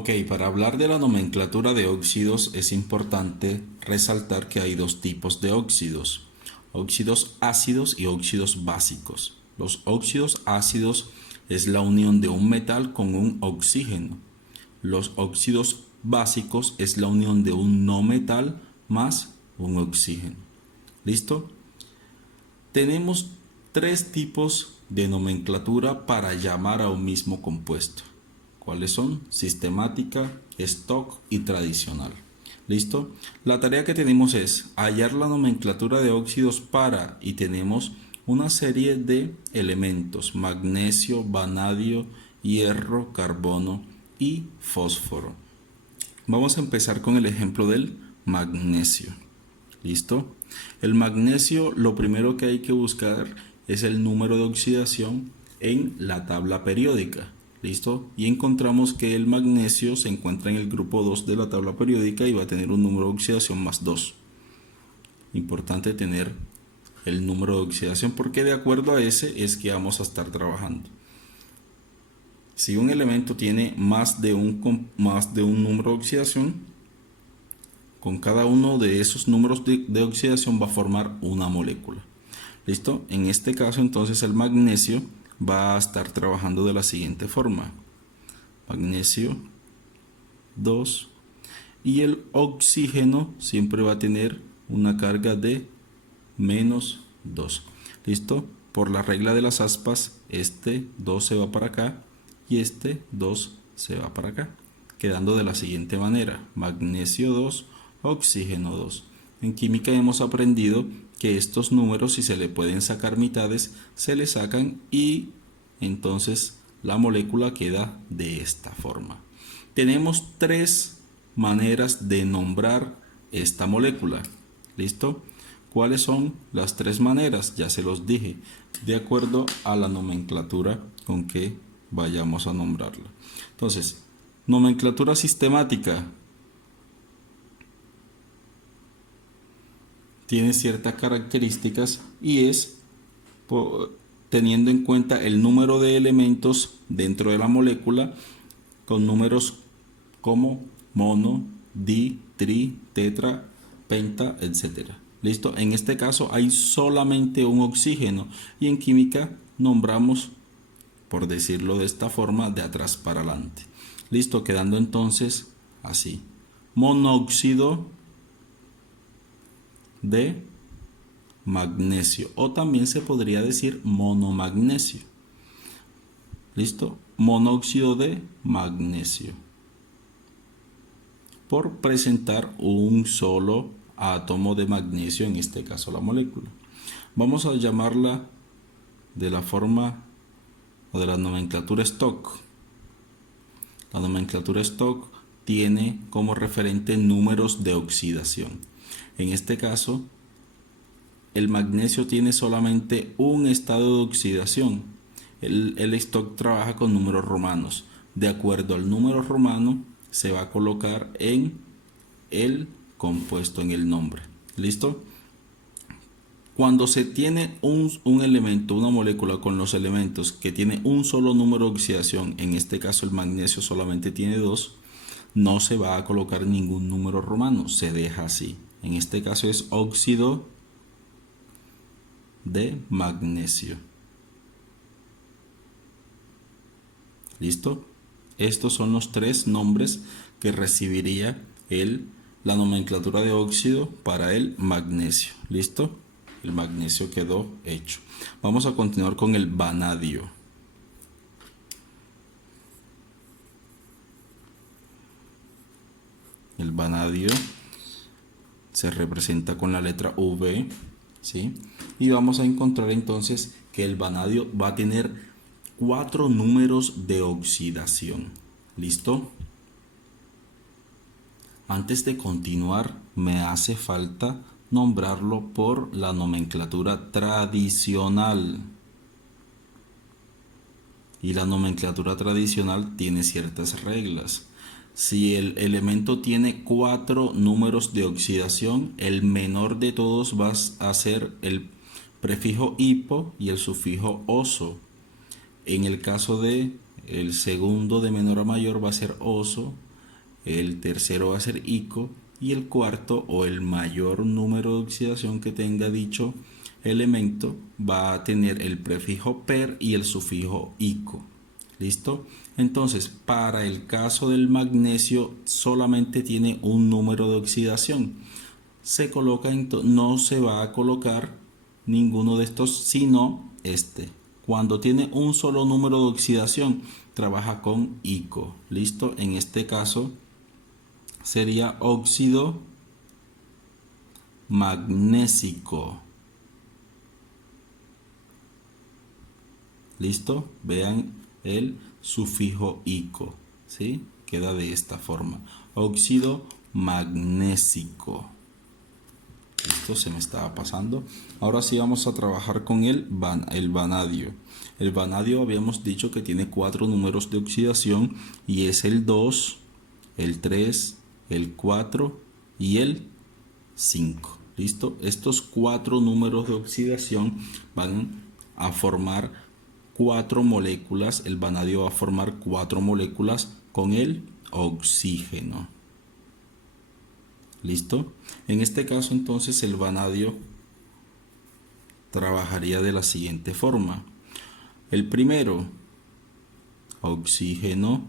Ok, para hablar de la nomenclatura de óxidos es importante resaltar que hay dos tipos de óxidos: óxidos ácidos y óxidos básicos. Los óxidos ácidos es la unión de un metal con un oxígeno. Los óxidos básicos es la unión de un no metal más un oxígeno. ¿Listo? Tenemos tres tipos de nomenclatura para llamar a un mismo compuesto. ¿Cuáles son? Sistemática, stock y tradicional. ¿Listo? La tarea que tenemos es hallar la nomenclatura de óxidos para, y tenemos una serie de elementos: magnesio, vanadio, hierro, carbono y fósforo. Vamos a empezar con el ejemplo del magnesio. ¿Listo? El magnesio, lo primero que hay que buscar es el número de oxidación en la tabla periódica. ¿Listo? Y encontramos que el magnesio se encuentra en el grupo 2 de la tabla periódica y va a tener un número de oxidación más 2. Importante tener el número de oxidación porque de acuerdo a ese es que vamos a estar trabajando. Si un elemento tiene más de un número de oxidación, con cada uno de esos números de oxidación va a formar una molécula. ¿Listo? En este caso entonces el magnesio va a estar trabajando de la siguiente forma: magnesio 2, y el oxígeno siempre va a tener una carga de menos 2. ¿Listo? Por la regla de las aspas, este 2 se va para acá y este 2 se va para acá, quedando de la siguiente manera: magnesio 2, oxígeno 2. En química hemos aprendido que estos números, si se le pueden sacar mitades, se le sacan y entonces la molécula queda de esta forma. Tenemos tres maneras de nombrar esta molécula. ¿Listo? ¿Cuáles son las tres maneras? Ya se los dije, de acuerdo a la nomenclatura con que vayamos a nombrarla. Entonces, nomenclatura sistemática tiene ciertas características y es teniendo en cuenta el número de elementos dentro de la molécula con números como mono, di, tri, tetra, penta, etc. ¿Listo? En este caso hay solamente un oxígeno y en química nombramos, por decirlo de esta forma, de atrás para adelante. ¿Listo? Quedando entonces así: monóxido de magnesio, o también se podría decir monomagnesio. ¿Listo? Monóxido de magnesio, por presentar un solo átomo de magnesio, en este caso la molécula. Vamos a llamarla de la forma o de la nomenclatura stock. La nomenclatura stock tiene como referente números de oxidación. En este caso, el magnesio tiene solamente un estado de oxidación. El stock trabaja con números romanos. De acuerdo al número romano se va a colocar en el compuesto, en el nombre. ¿Listo? Cuando se tiene un elemento, una molécula con los elementos que tiene un solo número de oxidación, en este caso el magnesio solamente tiene 2, no se va a colocar ningún número romano, se deja así. En este caso es óxido de magnesio. ¿Listo? Estos son los tres nombres que recibiría la nomenclatura de óxido para el magnesio. ¿Listo? El magnesio quedó hecho. Vamos a continuar con el vanadio. El vanadio se representa con la letra V, ¿sí? Y vamos a encontrar entonces que el vanadio va a tener 4 números de oxidación. ¿Listo? Antes de continuar, me hace falta nombrarlo por la nomenclatura tradicional. Y la nomenclatura tradicional tiene ciertas reglas. Si el elemento tiene 4 números de oxidación, el menor de todos va a ser el prefijo hipo y el sufijo oso. En el caso de el segundo de menor a mayor va a ser oso, el tercero va a ser ico y el cuarto o el mayor número de oxidación que tenga dicho elemento va a tener el prefijo per y el sufijo ico. ¿Listo? Entonces, para el caso del magnesio solamente tiene un número de oxidación. Se coloca, no se va a colocar ninguno de estos, sino este. Cuando tiene un solo número de oxidación, trabaja con ico. ¿Listo? En este caso sería óxido magnésico. ¿Listo? Vean el sufijo ico, ¿sí? Queda de esta forma. Óxido magnésico. Listo, se me estaba pasando. Ahora sí vamos a trabajar con el vanadio. El vanadio habíamos dicho que tiene 4 números de oxidación y es el 2, el 3, el 4 y el 5. ¿Listo? Estos 4 números de oxidación van a formar 4 moléculas. El vanadio va a formar 4 moléculas con el oxígeno. ¿Listo? En este caso entonces el vanadio trabajaría de la siguiente forma. El primero, oxígeno,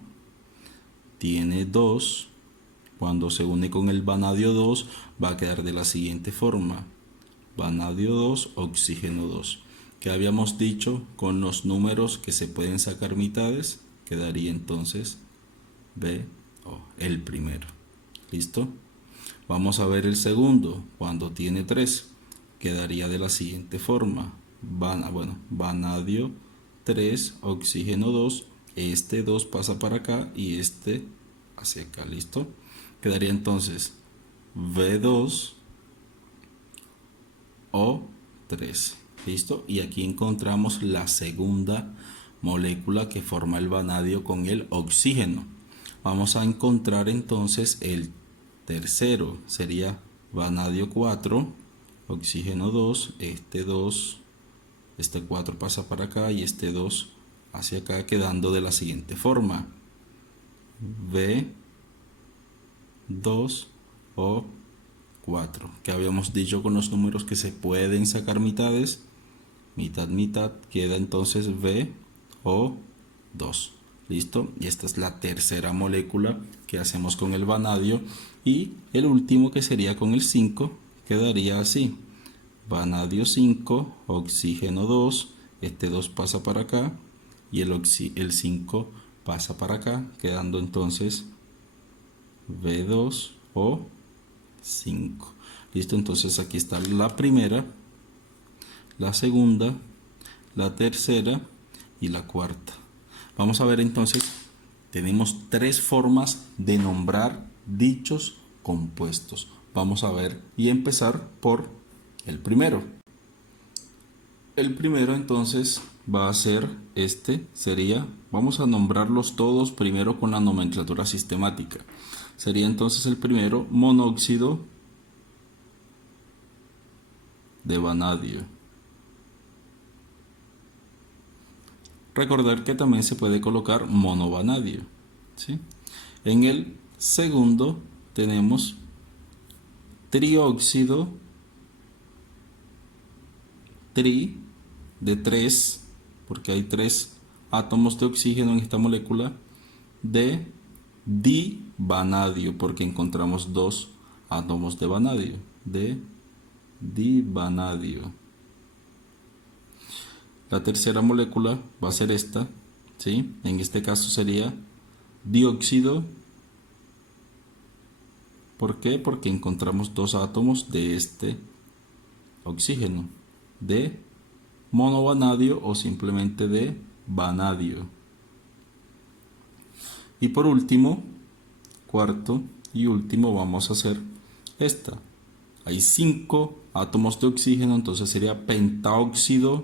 tiene 2. Cuando se une con el vanadio 2 va a quedar de la siguiente forma. Vanadio 2, oxígeno 2. Que habíamos dicho con los números que se pueden sacar mitades, quedaría entonces el primero. ¿Listo? Vamos a ver el segundo. Cuando tiene 3, quedaría de la siguiente forma. Vanadio 3, oxígeno 2. Este 2 pasa para acá y este hacia acá. ¿Listo? Quedaría entonces V2 O3. ¿Listo? Y aquí encontramos la segunda molécula que forma el vanadio con el oxígeno. Vamos a encontrar entonces el tercero. Sería vanadio 4, oxígeno 2. Este 4 pasa para acá y este 2 hacia acá, quedando de la siguiente forma. V2 O4, que habíamos dicho con los números que se pueden sacar mitades. Mitad, mitad, queda entonces VO2. ¿Listo? Y esta es la tercera molécula que hacemos con el vanadio. Y el último, que sería con el 5, quedaría así. Vanadio 5, oxígeno 2. Este 2 pasa para acá y el 5 pasa para acá, quedando entonces V2O5. ¿Listo? Entonces aquí está la primera, la segunda, la tercera y la cuarta. Vamos a ver entonces, tenemos 3 formas de nombrar dichos compuestos. Vamos a ver y empezar por el primero. El primero entonces va a ser vamos a nombrarlos todos primero con la nomenclatura sistemática. Sería entonces el primero monóxido de vanadio. Recordar que también se puede colocar monovanadio, ¿sí? En el segundo tenemos trióxido, de 3, porque hay 3 átomos de oxígeno en esta molécula, de divanadio, porque encontramos 2 átomos de vanadio, de divanadio. La tercera molécula va a ser esta, ¿sí? En este caso sería dióxido. ¿Por qué? Porque encontramos 2 átomos de este oxígeno, de monovanadio o simplemente de vanadio. Y por último, cuarto y último, vamos a hacer esta. Hay 5 átomos de oxígeno, entonces sería pentaóxido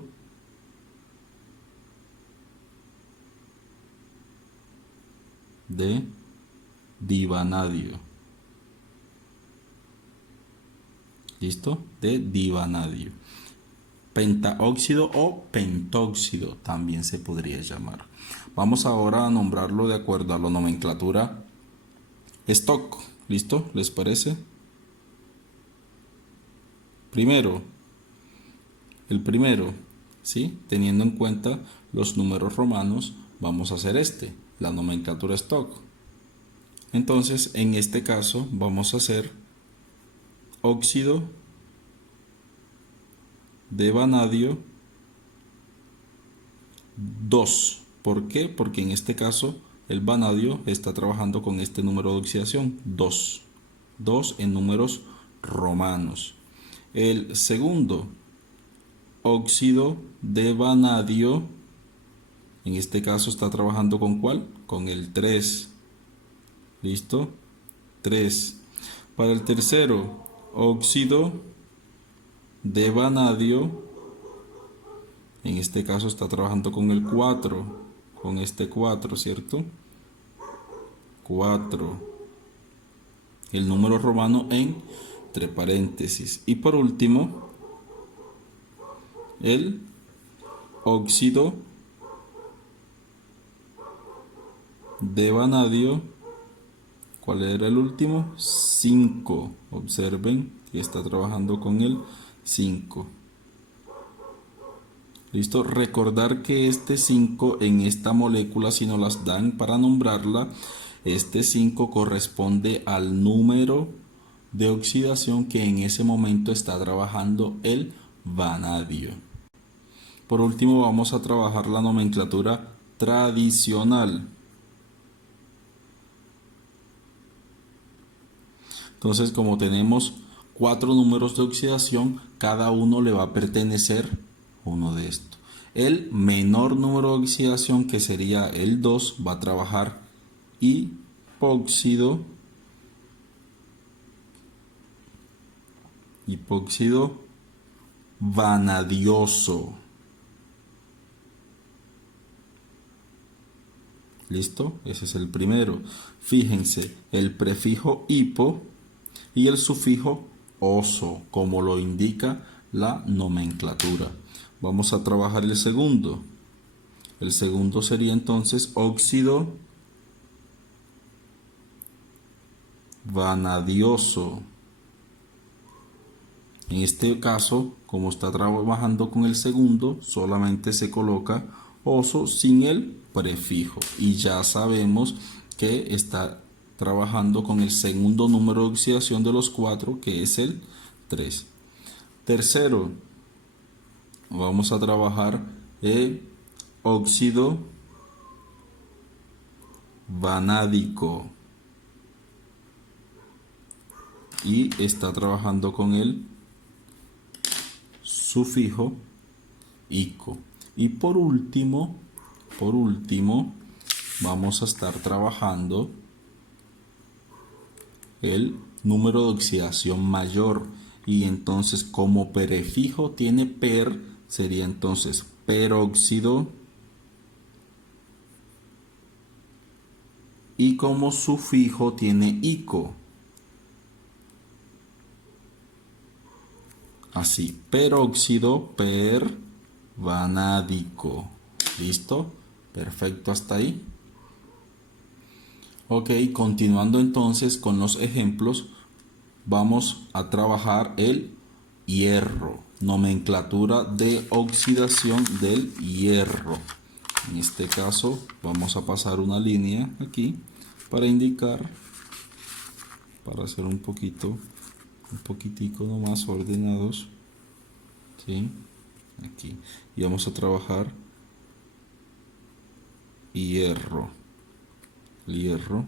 de divanadio. ¿Listo? De divanadio. Pentaóxido o pentóxido también se podría llamar. Vamos ahora a nombrarlo de acuerdo a la nomenclatura stock. ¿Listo? ¿Les parece? Primero, el primero, ¿sí? Teniendo en cuenta los números romanos, vamos a hacer la nomenclatura stock. Entonces, en este caso, vamos a hacer óxido de vanadio 2. ¿Por qué? Porque en este caso el vanadio está trabajando con este número de oxidación 2. 2 en números romanos. El segundo, óxido de vanadio, en este caso está trabajando con ¿cuál? Con el 3. ¿Listo? 3. Para el tercero, óxido de vanadio, en este caso está trabajando con el 4, con este 4, ¿cierto? 4. El número romano entre paréntesis. Y por último, el óxido de vanadio, ¿cuál era el último? 5. Observen que está trabajando con el 5. ¿Listo? Recordar que este 5 en esta molécula, si nos las dan para nombrarla, este 5 corresponde al número de oxidación que en ese momento está trabajando el vanadio. Por último, vamos a trabajar la nomenclatura tradicional. Entonces, como tenemos 4 números de oxidación, cada uno le va a pertenecer uno de estos. El menor número de oxidación, que sería el 2, va a trabajar hipóxido vanadioso. ¿Listo? Ese es el primero. Fíjense, el prefijo hipo y el sufijo oso, como lo indica la nomenclatura. Vamos a trabajar el segundo. El segundo sería entonces óxido vanadioso. En este caso, como está trabajando con el segundo, solamente se coloca oso sin el prefijo. Y ya sabemos que está trabajando con el segundo número de oxidación de los 4, que es el 3. Tercero, vamos a trabajar el óxido vanádico. Y está trabajando con el sufijo ico. Y por último, vamos a estar trabajando el número de oxidación mayor. Y entonces, como prefijo tiene per, sería entonces peróxido. Y como sufijo tiene ico. Así, peróxido pervanádico. ¿Listo? Perfecto hasta ahí. Ok, continuando entonces con los ejemplos, vamos a trabajar el hierro. Nomenclatura de oxidación del hierro. En este caso vamos a pasar una línea aquí para indicar, para hacer un poquitico nomás ordenados, ¿sí? Aquí. Y vamos a trabajar hierro. El hierro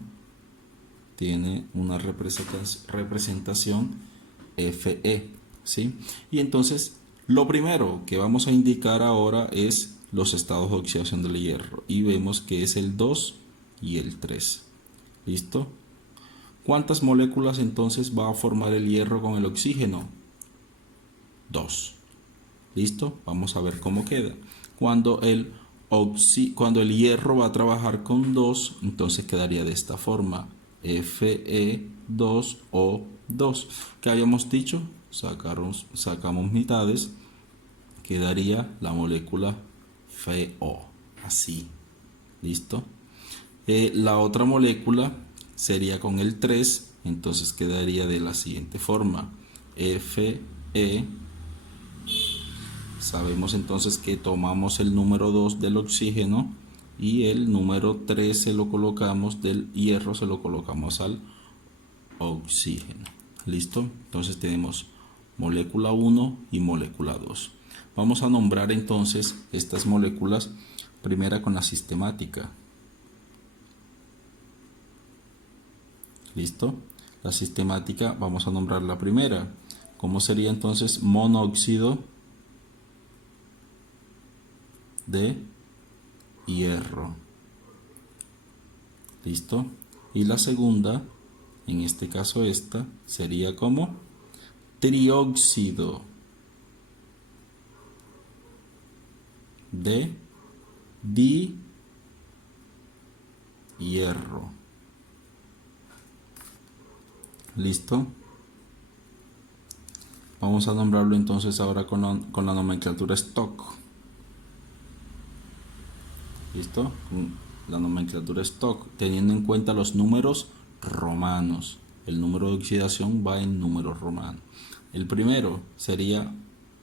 tiene una representación Fe, ¿sí? Y entonces lo primero que vamos a indicar ahora es los estados de oxidación del hierro. Y vemos que es el 2 y el 3. ¿Listo? ¿Cuántas moléculas entonces va a formar el hierro con el oxígeno? 2. ¿Listo? Vamos a ver cómo queda. Cuando el hierro va a trabajar con 2, entonces quedaría de esta forma. Fe2O2. ¿Qué habíamos dicho? Sacamos mitades. Quedaría la molécula FeO. Así. ¿Listo? La otra molécula sería con el 3, entonces quedaría de la siguiente forma. Fe. Sabemos entonces que tomamos el número 2 del oxígeno y el número 3 se lo colocamos del hierro, se lo colocamos al oxígeno. ¿Listo? Entonces tenemos molécula 1 y molécula 2. Vamos a nombrar entonces estas moléculas, primera con la sistemática. ¿Listo? La sistemática, vamos a nombrar la primera. ¿Cómo sería entonces? Monóxido de hierro. ¿Listo? Y la segunda, en este caso esta, sería como trióxido de hierro. ¿Listo? Vamos a nombrarlo entonces ahora con la nomenclatura stock. ¿Listo? Con la nomenclatura stock, teniendo en cuenta los números romanos. El número de oxidación va en números romanos. El primero sería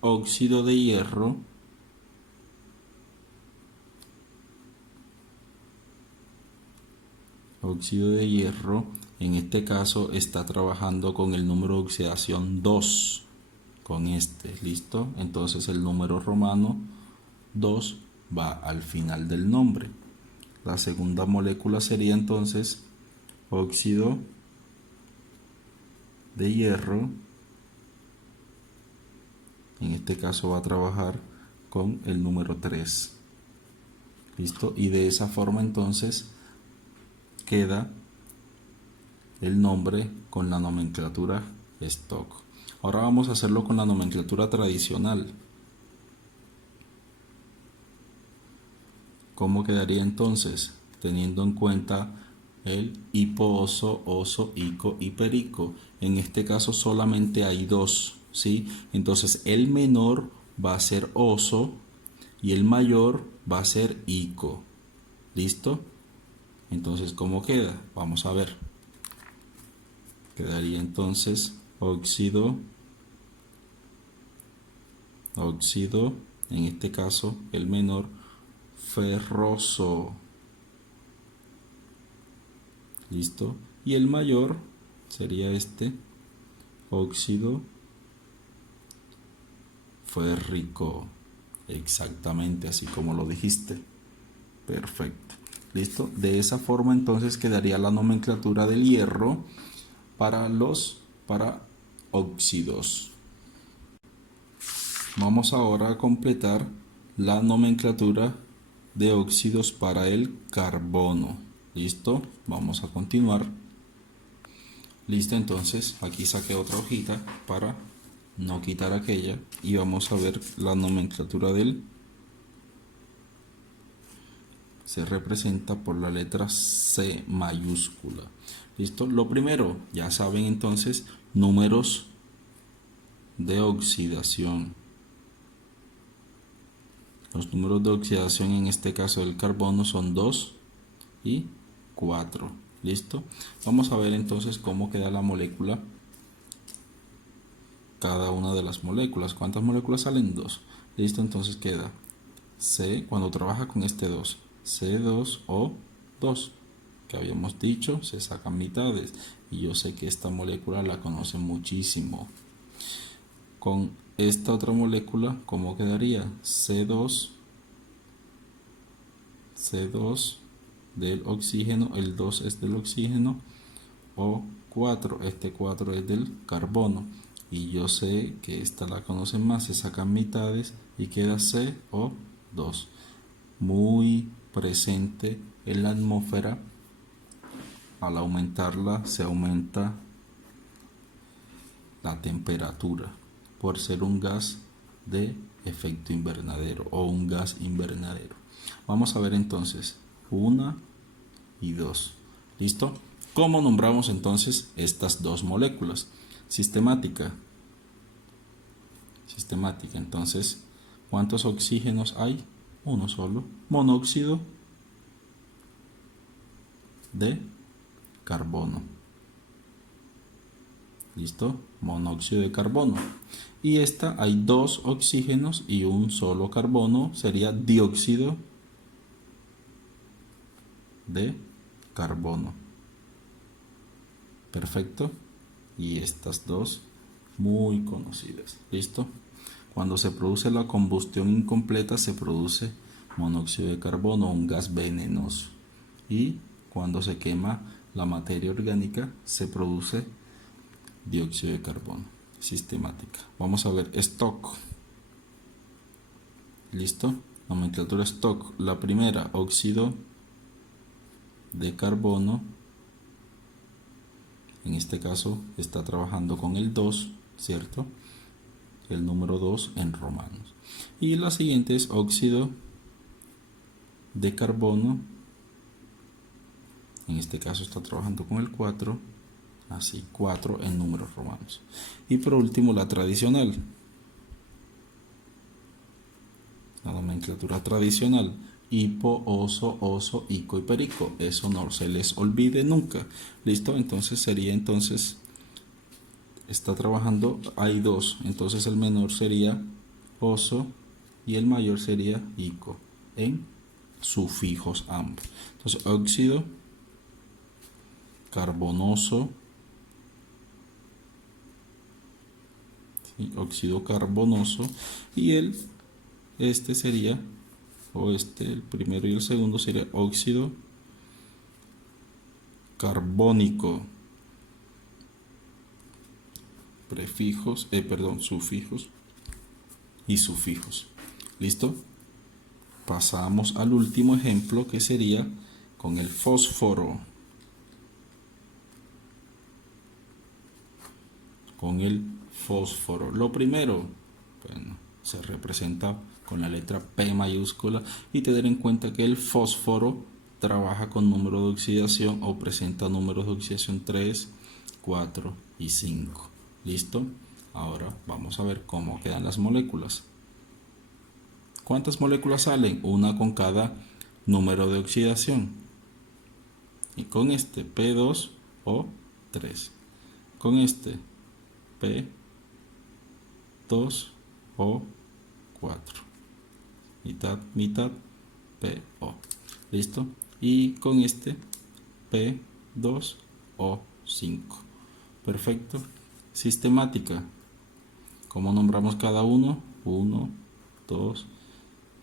óxido de hierro. Óxido de hierro, en este caso está trabajando con el número de oxidación 2, con este, ¿listo? Entonces el número romano 2 va al final del nombre. La segunda molécula sería entonces óxido de hierro. En este caso va a trabajar con el número 3. ¿Listo? Y de esa forma entonces queda el nombre con la nomenclatura stock. Ahora vamos a hacerlo con la nomenclatura tradicional. ¿Cómo quedaría entonces? Teniendo en cuenta el hiposo, oso, ico y perico. En este caso solamente hay dos, ¿sí? Entonces el menor va a ser oso y el mayor va a ser ico. ¿Listo? Entonces, ¿cómo queda? Vamos a ver. Quedaría entonces óxido, en este caso el menor, ferroso. ¿Listo? Y el mayor sería este, óxido férrico. Exactamente así como lo dijiste. Perfecto. ¿Listo? De esa forma entonces quedaría la nomenclatura del hierro para óxidos. Vamos ahora a completar la nomenclatura de óxidos para el carbono. ¿Listo? Vamos a continuar. Listo, entonces aquí saqué otra hojita para no quitar aquella y vamos a ver la nomenclatura del. Se representa por la letra C mayúscula. ¿Listo? Lo primero, ya saben entonces, números de oxidación. Los números de oxidación en este caso del carbono son 2 y 4. ¿Listo? Vamos a ver entonces cómo queda la molécula. Cada una de las moléculas. ¿Cuántas moléculas salen? 2. ¿Listo? Entonces queda C cuando trabaja con este 2. C2O2. Que habíamos dicho, se sacan mitades. Y yo sé que esta molécula la conocen muchísimo. Con esta otra molécula, ¿cómo quedaría? C2 del oxígeno, el 2 es del oxígeno, o 4, este 4 es del carbono. Y yo sé que esta la conocen más, se sacan mitades y queda CO2. Muy presente en la atmósfera. Al aumentarla se aumenta la temperatura por ser un gas de efecto invernadero o un gas invernadero. Vamos a ver entonces 1 y 2. ¿Listo? ¿Cómo nombramos entonces estas dos moléculas? Sistemática. Entonces, ¿cuántos oxígenos hay? Uno solo. Monóxido de carbono. ¿Listo? Monóxido de carbono. Y esta hay dos oxígenos y un solo carbono, sería dióxido de carbono. Perfecto. Y estas dos muy conocidas. ¿Listo? Cuando se produce la combustión incompleta se produce monóxido de carbono, un gas venenoso. Y cuando se quema la materia orgánica se produce dióxido de carbono. Sistemática. Vamos a ver stock. ¿Listo? Nomenclatura stock. La primera, óxido de carbono. En este caso está trabajando con el 2, ¿cierto? El número 2 en romanos. Y la siguiente es óxido de carbono. En este caso está trabajando con el 4, así 4 en números romanos. Y por último la tradicional. La nomenclatura tradicional. Hipo, oso, oso, ico y perico. Eso no se les olvide nunca. ¿Listo? Entonces sería está trabajando, hay dos. Entonces el menor sería oso y el mayor sería ico. En sufijos ambos. Entonces óxido carbonoso. ¿Sí? Óxido carbonoso. Y este sería, el primero y el segundo sería óxido carbónico. Prefijos, sufijos y sufijos. ¿Listo? Pasamos al último ejemplo que sería con el fósforo. Con el fósforo. Lo primero, bueno, se representa con la letra P mayúscula y tener en cuenta que el fósforo trabaja con número de oxidación o presenta números de oxidación 3, 4 y 5. ¿Listo? Ahora vamos a ver cómo quedan las moléculas. ¿Cuántas moléculas salen? Una con cada número de oxidación. Y con este P2 o 3. Con este P2 o 4. Mitad, mitad, PO. ¿Listo? Y con este P2 o 5. Perfecto. Sistemática. ¿Cómo nombramos cada uno? 1, 2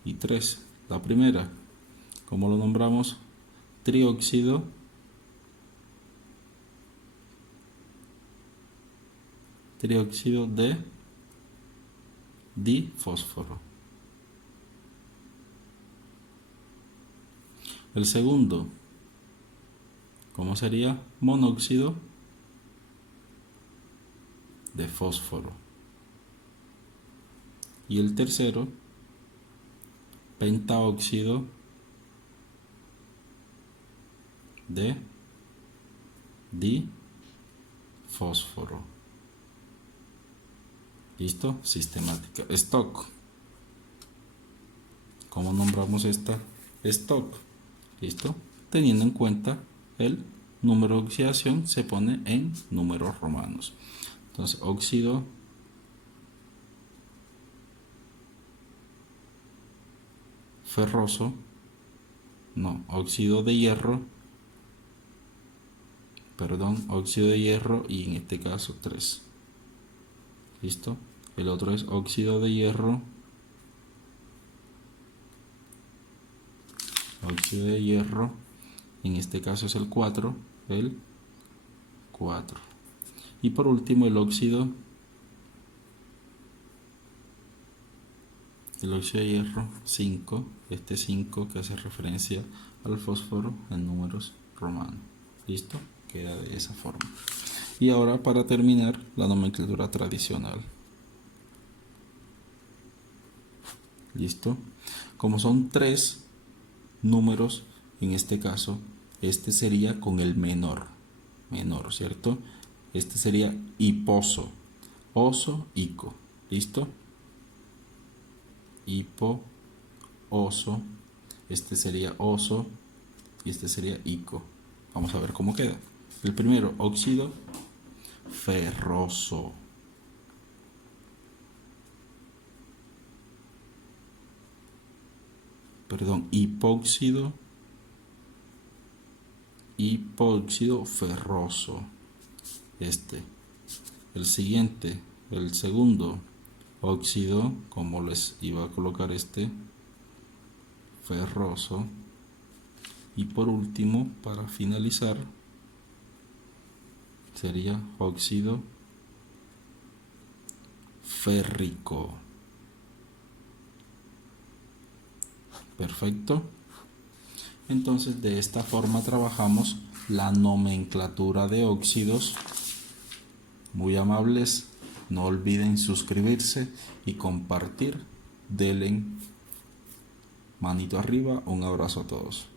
y 3. La primera, ¿cómo lo nombramos? Trióxido de difósforo. El segundo, ¿cómo sería? Monóxido de fósforo. Y el tercero, pentaóxido de difósforo. ¿Listo? Sistemática. Stock. ¿Cómo nombramos esta? Stock. ¿Listo? Teniendo en cuenta el número de oxidación se pone en números romanos. Entonces, óxido ferroso, óxido de hierro, óxido de hierro y en este caso 3. ¿Listo? El otro es óxido de hierro, en este caso es el 4, y por último el óxido de hierro 5, este 5 que hace referencia al fósforo en números romanos. ¿Listo? Queda de esa forma. Y ahora para terminar la nomenclatura tradicional. ¿Listo? Como son 3 números, en este caso, este sería con el menor, ¿cierto? Este sería hiposo, oso, ico. ¿Listo? Hipo, oso, este sería oso y este sería ico. Vamos a ver cómo queda. El primero, óxido ferroso. Perdón, hipóxido ferroso. El siguiente, el segundo, óxido, como les iba a colocar ferroso. Y por último, para finalizar, sería óxido férrico. Perfecto. Entonces, de esta forma trabajamos la nomenclatura de óxidos. Muy amables, no olviden suscribirse y compartir. Denle manito arriba, un abrazo a todos.